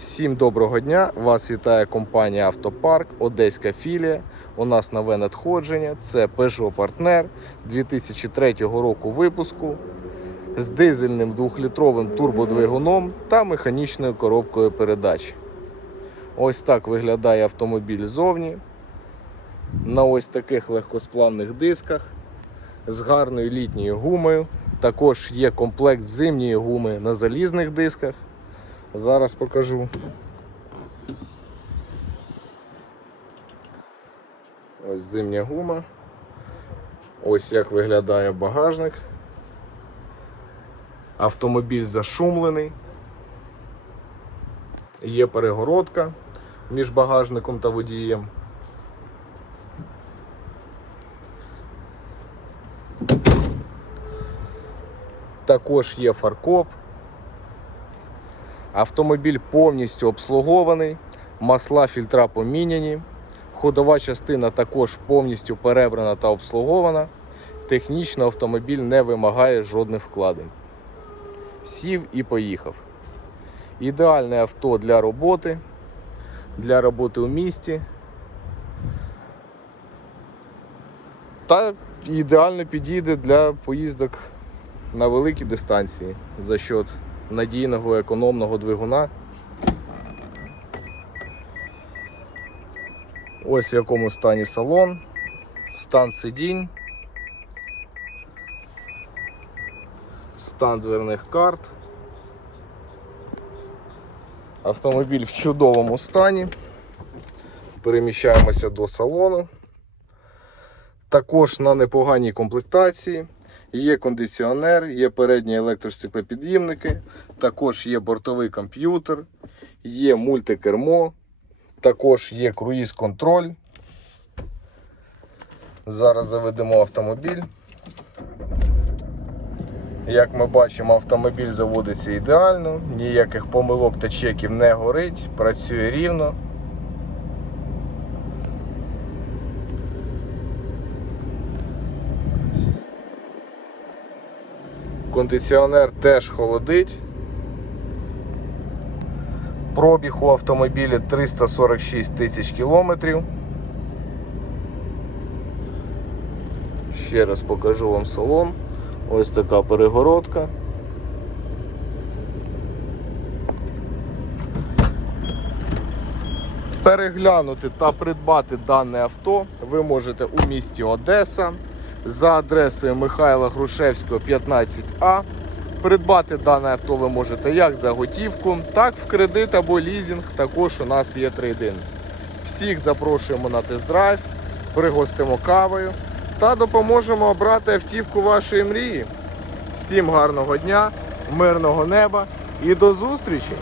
Всім доброго дня! Вас вітає компанія Автопарк, Одеська філія. У нас нове надходження. Це Peugeot Partner 2003 року випуску з дизельним 2-літровим турбодвигуном та механічною коробкою передач. Ось так виглядає автомобіль ззовні. На ось таких легкосплавних дисках з гарною літньою гумою. Також є комплект зимньої гуми на залізних дисках. Зараз покажу. Ось зимня гума. Ось як виглядає багажник. Автомобіль зашумлений. Є перегородка між багажником та водієм. Також є фаркоп. Автомобіль повністю обслугований, масла фільтра поміняні, ходова частина також повністю перебрана та обслугована. Технічно автомобіль не вимагає жодних вкладень. Сів і поїхав. Ідеальне авто для роботи, для роботи у місті. Та ідеально підійде для поїздок на великі дистанції за счет надійного економного двигуна. Ось в якому стані салон, стан сидінь, стан дверних карт. Автомобіль в чудовому стані. Переміщаємося до салону. Також на непоганій комплектації. Є кондиціонер, є передні електростеклопід'ємники, також є бортовий комп'ютер, є мультикермо, також є круїз-контроль. Зараз заведемо автомобіль. Як ми бачимо, автомобіль заводиться ідеально, ніяких помилок та чеків не горить, працює рівно. Кондиціонер теж холодить. Пробіг у автомобілі 346 тисяч кілометрів. Ще раз покажу вам салон. Ось така перегородка. Переглянути та придбати дане авто ви можете у місті Одеса за адресою Михайла Грушевського 15А. Придбати дане авто ви можете як за готівку, так в кредит або лізинг. Також у нас є трейдин. Всіх запрошуємо на тест-драйв, пригостимо кавою та допоможемо обрати автівку вашої мрії. Всім гарного дня, мирного неба і до зустрічі!